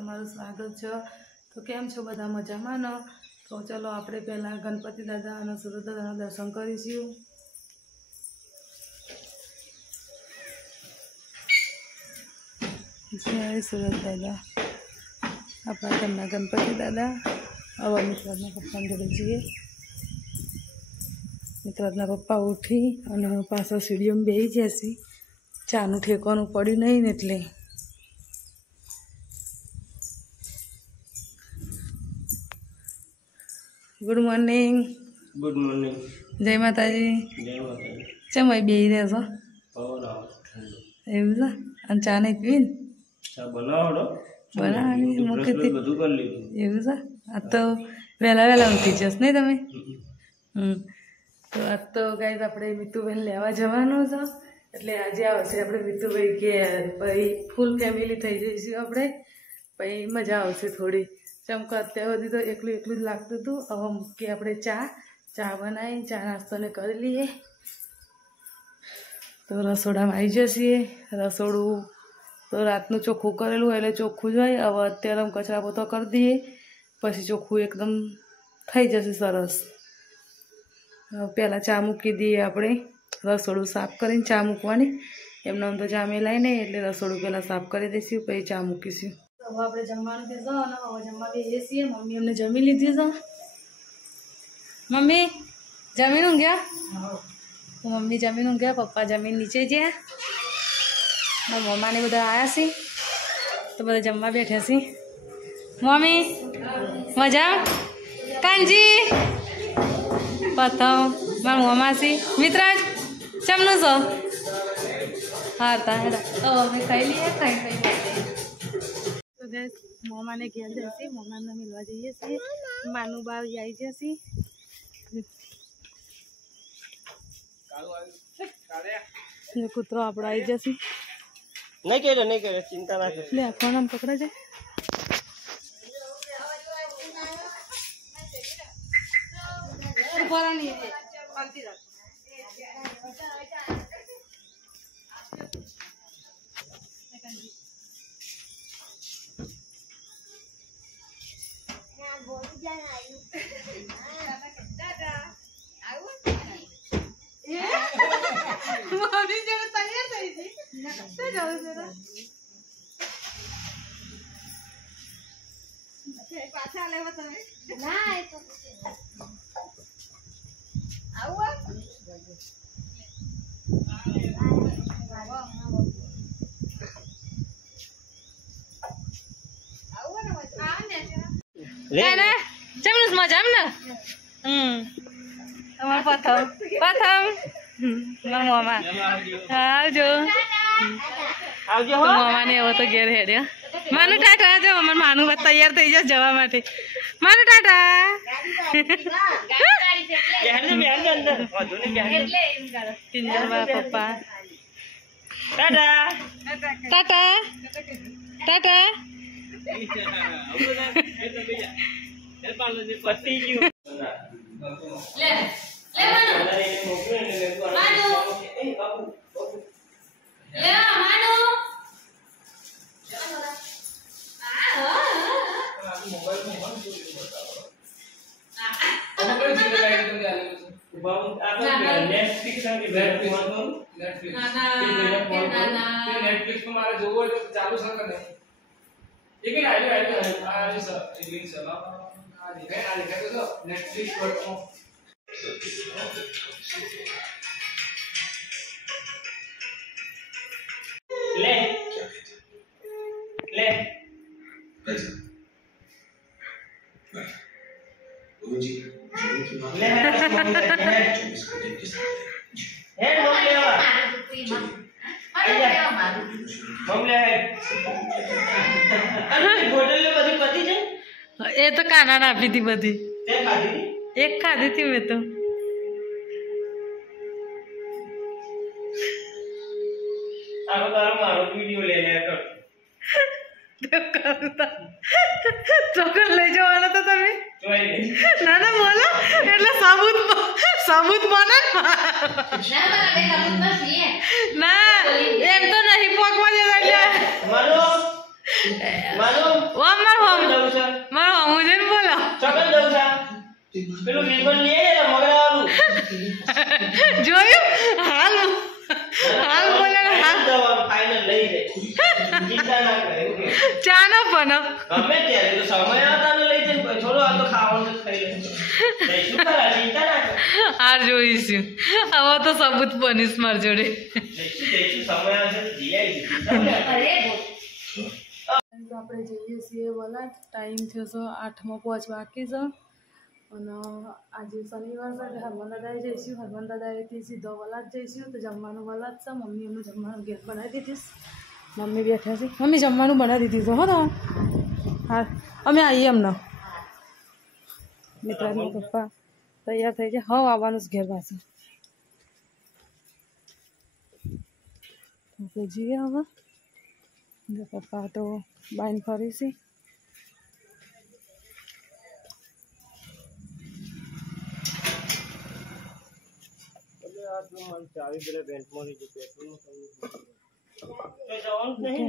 તમારું સ્વાગત છે। તો કેમ છો બધા મજામાં ને? તો ચલો આપણે પહેલાં ગણપતિ દાદા અને સુરત દાદાના દર્શન કરીશું। જય સુરત દાદા। આપણા ઘરના ગણપતિ દાદા। હવે મિત્રના પપ્પાને જોડે જઈએ। મિત્રના પપ્પા ઉઠી અને પાછા સીડીઓમાં બેસી જશે। ચાનું ઠેકવાનું પડ્યું નહીં ને એટલે गुड मॉर्निंग। Good morning. जय माताजी। जय माताजी। चम भाई बेही रहे છો? એવું છે? અને ચા નહીં પીવી ને? ચા બનાવડો બનાવવાની મૂકી બધું કરી લીધું। એવું છે? આ તો વહેલા ઉઠી જશ નહીં તમે? તો આજ તો ગાઈઝ આપણે મીતુભાઈ લેવા જવાનું છે, એટલે આજે આવશે આપણે મીતુભાઈ ઘેર। પછી ફૂલ ફેમિલી થઈ જઈશું આપણે, પછી મજા આવશે થોડી। ચમકો અત્યાર સુધી તો એકલું જ લાગતું હતું। હવે મૂકી આપણે ચા બનાવી, ચા નાસ્તોને કરી લઈએ। તો રસોડામાં આવી જશે। રસોડું તો રાતનું ચોખ્ખું કરેલું એટલે ચોખ્ખું જ હોય। હવે અત્યારે કચરા પોતો કરી દઈએ, પછી ચોખ્ખું એકદમ થઈ જશે સરસ। પહેલાં ચા મૂકી દઈએ આપણે, રસોડું સાફ કરીને ચા મૂકવાની। એમને આમ તો ચા મેલાય નહીં એટલે રસોડું પહેલાં સાફ કરી દઈશું, પછી ચા મૂકીશું। હવે આપણે જમવાનું કીધું અને હવે જમવા બેસીએ છીએ। મમ્મી અમને જમી લીધી છે। મમ્મી જમીન ઊંઘ્યા? તો મમ્મી જમીન ઊંઘ્યા, પપ્પા જમીન નીચે ગયા, મારા મમ્માને બધા આવ્યા છે તો બધા જમવા બેઠ્યા છે। મમ્મી મજા? કાનજી પ્રથમ મારા મમ્મા છે, મિત્રાજ ચમનું છો? હા તા તો અમે ખાઈ લઈએ, ખાઈ તો ગેસ મોમાને ઘેર જશે, મોમાને મિલવા જઈએ છીએ। માનું બાર આવી જશે, કૂતરો આપણો આવી જશે। નહીં કરે ચિંતા ના કરે। લે ફોન આમ પકડા જાય। ચમનું મજા ને? તમારો પ્રથમ મામા આવજો। મામાને એવો તો ઘેર હેડ્યા। માનું ટાટા જો માનું તૈયાર થઈ જશે જવા માટે। માનું ટાટા। પપ્પા ટાટા ટાટા ટાટા। નેટફ્લિક્સ માં મારે જોવો હોય તો ચાલુ સર કરે એક મિનિટ આવી સર એક લિંક સર આ દેખાય તો netflix.com ले ले जी ले એ તો કાના આપી હતી બધી, એક ખાધી હતી મેં તો। મારો વિડિયો લે લે કર ચોકર લઈ જવાનો તો તમે? ના ના બોલો એટલે સાબુત બને ના, એમ તો નહીં પોકવા દેતા। માનો ઓ મારો જવું છે હું જઈને બોલો ચોકન જવું છે પેલું રિબન લઈ લે મગરાવાળું જોયું હાલ બોલે હાલ ફાઇનલ લઈ લે ચિંતા ના કરે ચા નો પણ ગમે ત્યારે તો સમય આવતા લઈ જઈને પછી થોડો આ તો ખાવાનું તો ખાઈ લે શું કરે ચિંતા ના કરે આ જોઈશું હવે તો સબૂત બનીશ માર જોડે જઈશું સમય આવશે તો જઈ આવીશું આપણે જઈએ છીએ બોલા ટાઈમ થયો છે 8માં પહોંચવા બાકી છે અને આજે શનિવાર છે એટલે હરમન દાદાએ જઈશું હરમન દાદાએથી સીધો વલાદ જઈશું તો જમવાનું વલાદ છે મમ્મી એમનું જમવાનું ઘેર બનાવી દીધીશ મમ્મી બેઠા છે મમ્મી જમવાનું બનાવી દીધું હો તો હા અમે આવીએ એમનો મિત્રાના પપ્પા તૈયાર થઈ જાય હવે આવવાનું જ ઘેર પાછું આપણે જઈએ હવે પપ્પા તો બાઈન ફરી છે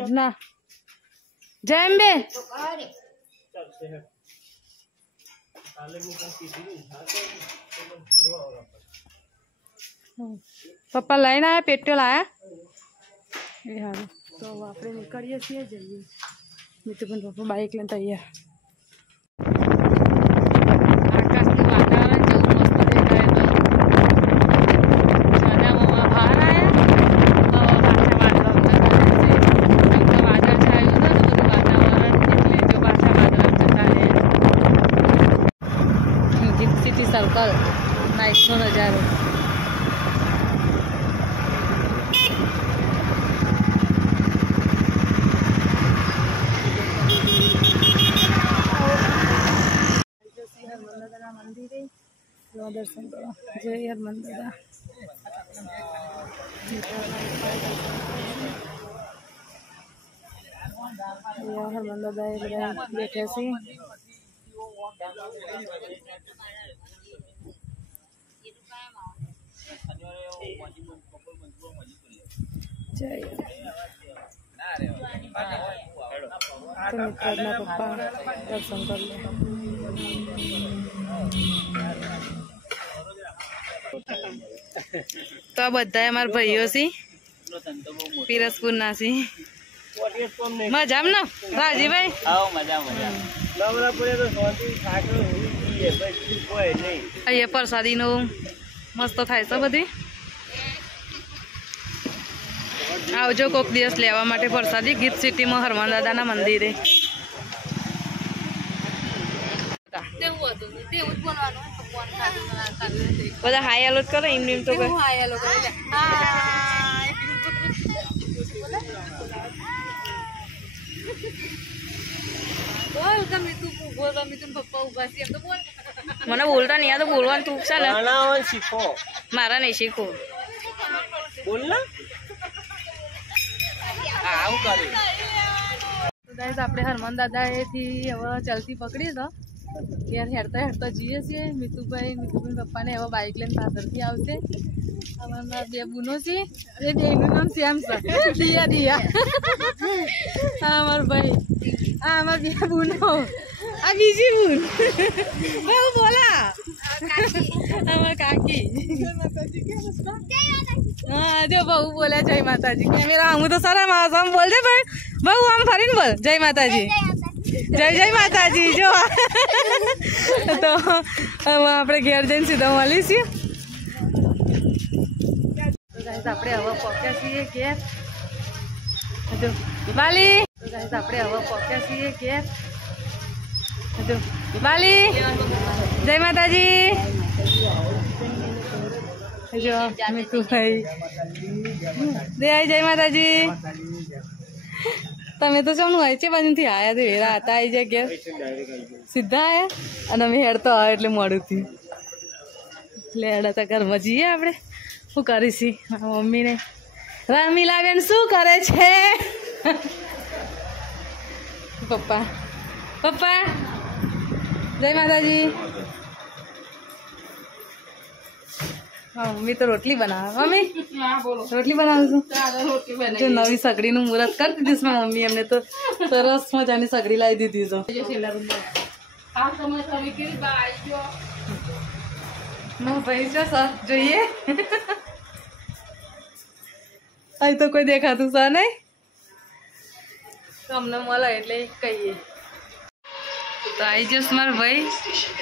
ના જેમ બે પપ્પા લઈને આવ્યા પેટ્રોલ આવ્યા એ સારું તો આપણે નીકળીએ છીએ જઈએ મિતુબેન પપ્પા બાઇક લઈને તૈયાર આકાશનું વાતાવરણ જેવું મસ્ત દેખાય તો જાડામાં બહાર આવ્યા વાદળ છાયું હતું ને બધું વાતાવરણ એટલે જો પાછા વાદળ જતા રહે ગિફ્ટ સિટી સર્કલ નાઇટનો નજારો મંદિરે દર્શન કરવા જય હરમન દાદા હરમન દાદા એ બધા બેઠા છે જય મિત્રના પપ્પા દર્શન કરી તો આ બધા અમારા ભાઈઓ છે પીરસપુર ના છે મજામ ને રાજીભાઈ અહીંયા પ્રસાદી નું મસ્ત થાય છે બધી આવજો કોક દિવસ લેવા માટે પ્રસાદી ગીત સિટીમાં હરમન દાદાના મંદિરે બધા હાય હેલો કરે એમ એમ તો મને બોલતા નહીં આ તો બોલવાનું તું ચાલે શીખો મારા નહીં શીખો બોલ ને આવું કરે આપણે હરમન દાદાએથી હવે ચાલતી પકડી તો ઘેર હેરતા હેરતા જઈએ છીએ મિતુભાઈ પપ્પાને હવે બાઇક લઈને પાછળથી આવશે અમારા બે બુનો છે એ બેનું નામ શ્યામ છે દિયા દિયા હા અમારો ભાઈ હા અમારા બે બુનો આ બીજી બુન બોલા અમારા કાકી હા જો બહુ બોલ્યા જય માતાજી કેમેરા હું તો સર આમ બોલ દે ભાઈ બહુ આમ ફરીને બોલ જય માતાજી જય જય માતાજી જો તો આપણે ઘેર જઈને સીધા મળીશું આપણે હવે પહોંચ્યા છીએ ઘેર બાલી આપણે હવે પહોંચ્યા છીએ ઘેર બાલી જય માતાજી જો મિતુભાઈ જય માતાજી તમે તો શું હોય છે બાજુથી આયા તો વેરા હતા આવી જાય ઘેર સીધા આયા અને અમે હેડતો આવે એટલે મોડું થયું એટલે હેડતા ઘરમાં જઈએ આપણે શું કરીશી મારા મમ્મીને રામીલાબેન શું કરે છે પપ્પા પપ્પા જય માતાજી હા મમ્મી તો રોટલી બનાવે મમ્મી હા બોલો રોટલી બનાવું છું ચાલો રોટલી જો બનાવી નવી સગડીનું મુહૂર્ત કરી દીધીશ મારી મમ્મી એમને તો સરસ મજાની સગડી લાવી દીધી છે દેજો છેલ્લા રૂમ આ સમય તમે કેવી બાઈ જો નો ભાઈ છે સર જોઈએ અહીં તો કોઈ દેખાતું સર નહીં તો અમને મળે એટલે કહીએ તો આવી જશ મારો ભાઈ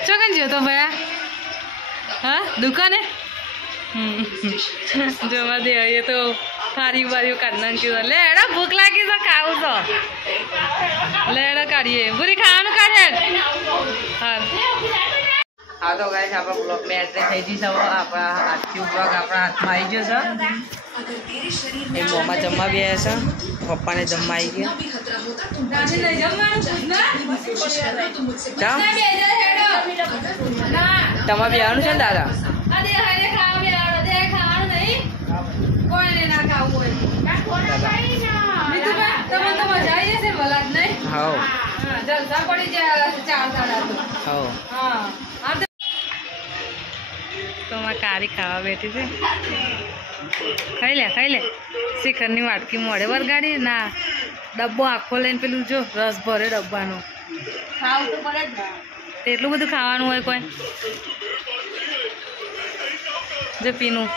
ચોકન જ્યો તો ભયા હા દુકાને જવા દે એ તો ફારી વાર્યું કાઢ નાખ્યું લે એડા ભૂખ લાગી તો ખાવું તો લે એડા કાઢીએ પૂરી ખાવાનું કાઢે હા હા તો ગાઈસ આપણા બ્લોગ મેં એન્ટ્રી થઈ ગઈ છે હવે આપણા આજથી બ્લોગ આપણા હાથમાં આવી ગયો છે એ મોંમાં જમવા બે છે પપ્પાને જમવા આવી ગયા તમારે બેવાનું છે ને દાદા હા તો કારી ખાવા બેઠી છે ખાઈ લે શિખરની વાટકી મોડે વરગાડી ના ડબ્બો આખો લઈને પેલું જો રસ ભરે ડબ્બાનો એટલું બધું ખાવાનું હોય કોઈ જો પીનું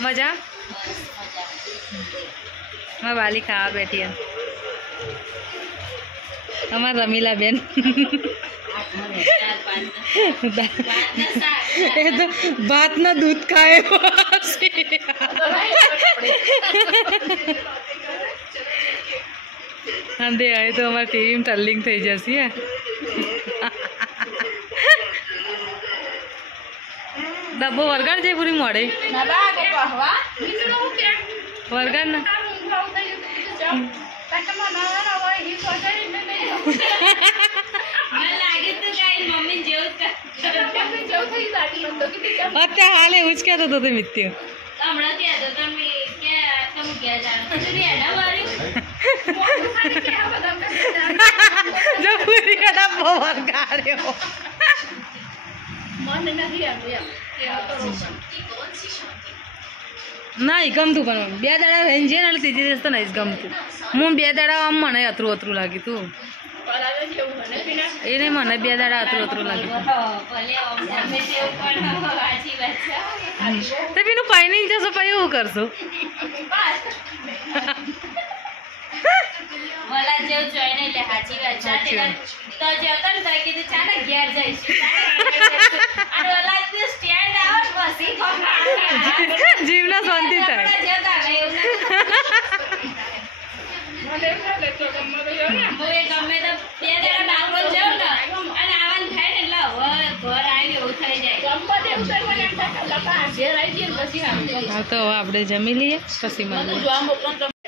મજા મારા વાલી ખાવા બેઠી અમાર રમીલા બેન એ તો ભાત ના દૂધ ખાય અંધે આવે તો અમારે ટીવી ટર્લિંગ થઈ જશે ડબ્બો વરગાડ જાય પૂરી મોડે વરગાડ ના અત્યારે હાલ એવું જ કહેતો હતો મિત્ય જો પૂરી કડા પવન કાઢ્યો ના ગમતું પણ બે દાડા રહીને છે ને એટલે ત્રીજી દિવસ તો નહીં જ ગમતું હું બે દાડા આમ મને અતરું લાગ્યું તું એ નહીં મને બે દાડા અતરું લાગ્યું તો પેલું પાણી જશો પછી એવું કરશો જીવના શાંતિ થાય હા તો હવે આપણે જમી લઈએ પછી મળીએ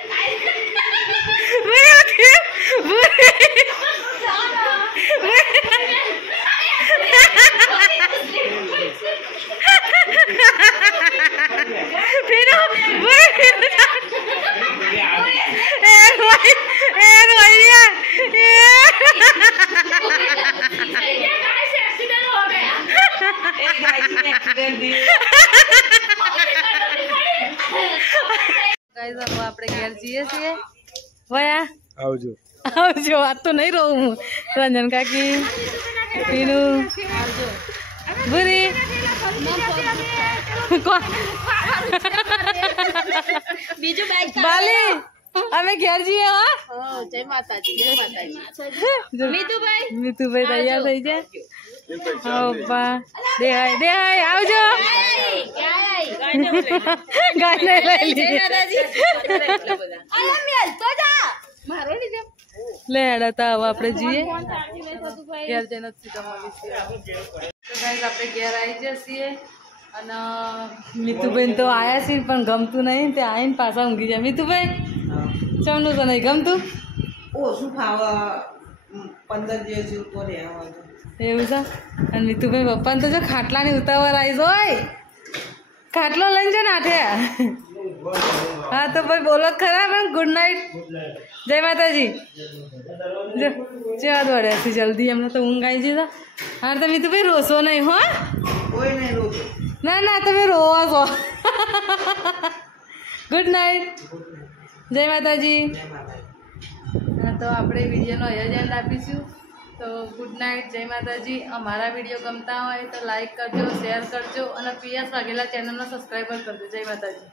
આપણે ઘેર જઈએ છીએ વયા આવજો વાત તો નહીં રહું હું રંજન કાકી પીનું ભૂરી બીજું બાઈક બાલી અમે ઘેર જઈએ હા જય માતાજી મીતુભાઈ તૈયાર થઈ જાય પપ્પા દેહાય આવજો ગાને લઈ લે હેડા હવે આપણે જઈએ ઘેર જઈને આપણે ઘેર આવી જઈએ અને મીતુભાઈ તો આયા છે પણ ગમતું નહીં તે આવીને પાછા ઊંઘી જાય મીતુભાઈ ચમનું તો નહીં ગમતું ઓછું ખાવા 15 દિવસ જેવું તો રહેવાનું એવું છે અને મીતુભાઈ પપ્પાને તો જો ખાટલાની ઉતાવળ આવી હોય ખાટલો લઈને જો નાઠે હા તો ભાઈ બોલો ખરા પણ ગુડ નાઇટ જય માતાજી જો ચેવા દોડે છે જલ્દી એમને તો ઊંઘ આવી જતા હા તો મીતુભાઈ રોશો નહીં હો કોઈ નહીં રોજ ના ના તમે રોવો છો. Good night. જય માતાજી. હા તો આપણે વિડીયોનો અહીંયા જ એન્ડ આપીશું. તો ગુડ નાઇટ, જય માતાજી. અમારા વિડીયો ગમતા હોય તો લાઈક કરજો, શેર કરજો અને PS વાઘેલા ચેનલનો સબસ્ક્રાઈબર કરજો. જય માતાજી.